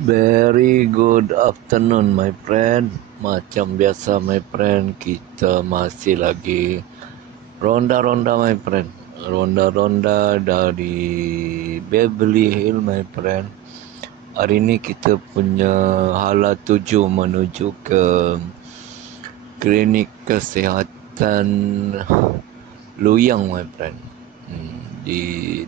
Very good afternoon, my friend. Macam biasa, my friend, kita masih lagi ronda-ronda, my friend. Ronda-ronda dari Beverly Hill, my friend. Hari ini kita punya hala tuju menuju ke klinik kesihatan Luyang, my friend.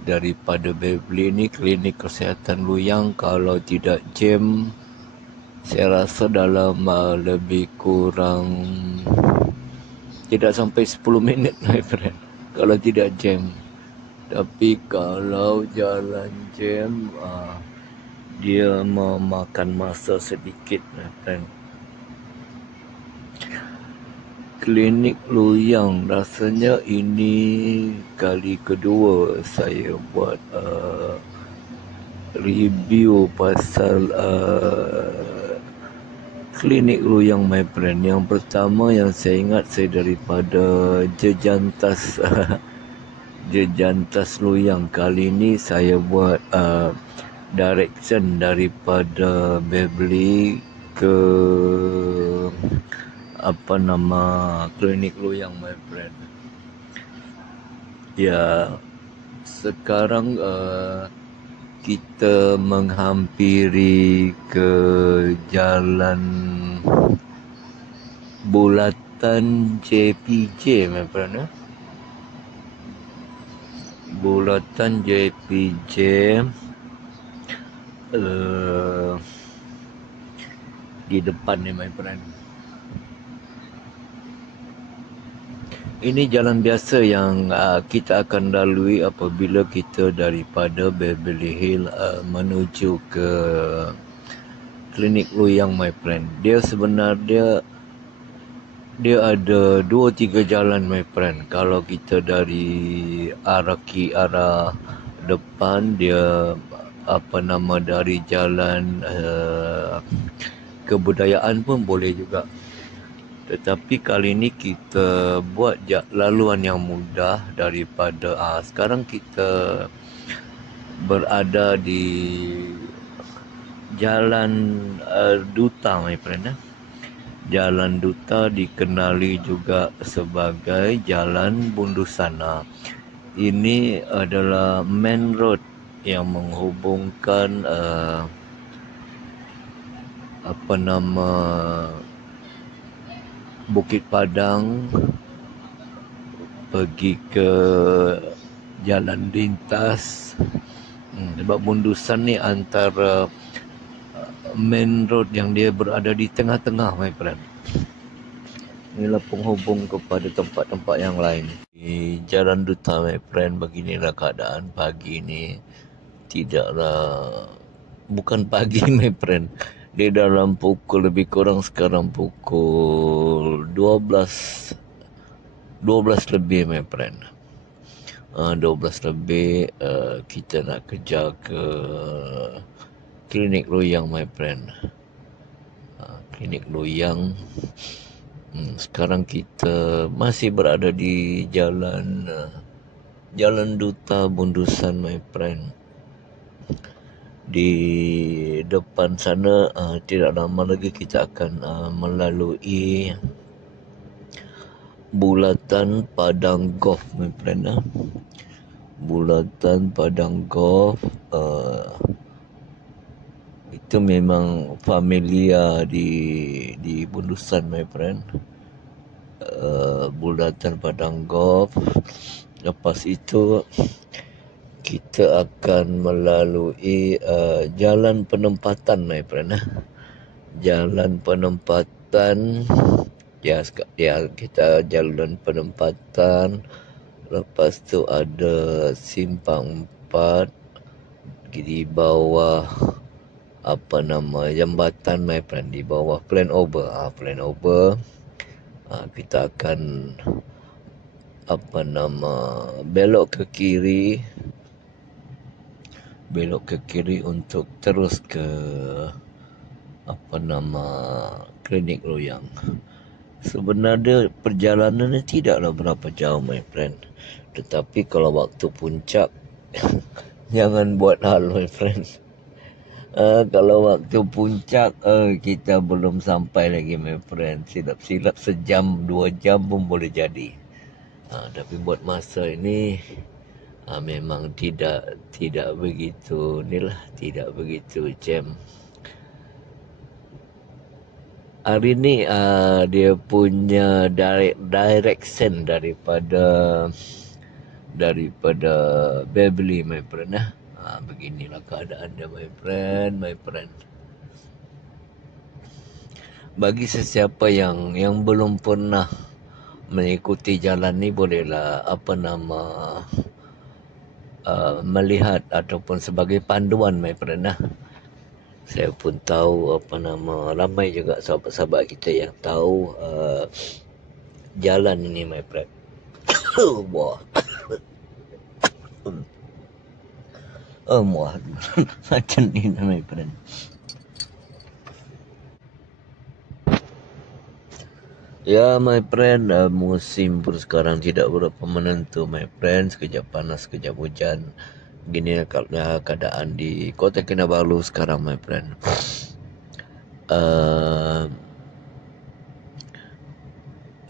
Daripada Beverly ni klinik kesihatan Luyang, kalau tidak jam, saya rasa dalam lebih kurang tidak sampai 10 minit, my friend, kalau tidak jam. Tapi kalau jalan jam, dia memakan masa sedikit, my friend. Klinik Luyang, rasanya ini kali kedua saya buat review pasal klinik Luyang, my friend. Yang pertama yang saya ingat, saya daripada Jejantas Jejantas Luyang. Kali ini saya buat direction daripada Beverly ke klinik Luyang, my friend. Ya, sekarang kita menghampiri ke jalan bulatan JPJ, my friend. Bulatan JPJ di depan ni, my friend. Ini jalan biasa yang kita akan lalui apabila kita daripada Beverly Hill menuju ke klinik Luyang, my friend. Dia sebenarnya ada 2-3 jalan, my friend. Kalau kita dari arah depan, dia dari jalan kebudayaan pun boleh juga. Tetapi kali ini kita buat laluan yang mudah daripada sekarang kita berada di Jalan Duta, my friend. Jalan Duta dikenali juga sebagai Jalan Bundusana. Ini adalah main road yang menghubungkan Bukit Padang pergi ke Jalan Lintas. Sebab Bundusan ni antara main road yang dia berada di tengah-tengah, my friend. Inilah penghubung kepada tempat-tempat yang lain. Di Jalan Duta, my friend, beginilah keadaan pagi ni. Bukan pagi, my friend. Dia dalam pukul lebih kurang sekarang pukul 12 lebih, my friend. 12 lebih kita nak kejar ke klinik Luyang, my friend. Klinik Luyang. Sekarang kita masih berada di Jalan Duta Bundusan, my friend. Di depan sana tidak lama lagi kita akan melalui Bulatan Padang Golf, my friend. Bulatan Padang Golf itu memang familiar di Bundusan, my friend. Bulatan Padang Golf. Lepas itu kita akan melalui jalan penempatan, my friend. Jalan penempatan. Ya, kita jalan penempatan. Lepas tu ada simpang 4 di bawah jambatan, my friend, di bawah flyover. Kita akan belok ke kiri untuk terus ke klinik Luyang. Sebenarnya perjalanannya tidaklah berapa jauh, my friend. Tetapi kalau waktu puncak jangan buat hal, my friend. Kalau waktu puncak kita belum sampai lagi my friend. Silap-silap sejam 2 jam pun boleh jadi. Tapi buat masa ini memang tidak begitu inilah, tidak begitu jam. Hari ni dia punya direction daripada Beverly my friend lah. Beginilah keadaan dia my friend. Bagi sesiapa yang belum pernah mengikuti jalan ni, bolehlah melihat ataupun sebagai panduan my friend lah. Saya pun tahu ramai juga sahabat-sahabat kita yang tahu jalan ini my friend. Wah. Muah. Macam ni my friend. Ya my friend, musim pun sekarang tidak berapa menentu my friend. Sekejap panas, sekejap hujan. Begini keadaan di Kota Kinabalu sekarang my friend.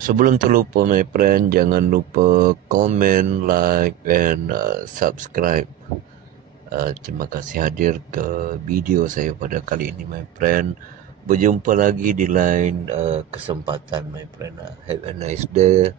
Sebelum terlupa my friend, jangan lupa komen, like and subscribe. Terima kasih hadir ke video saya pada kali ini my friend. Berjumpa lagi di lain kesempatan my friend. Have a nice day.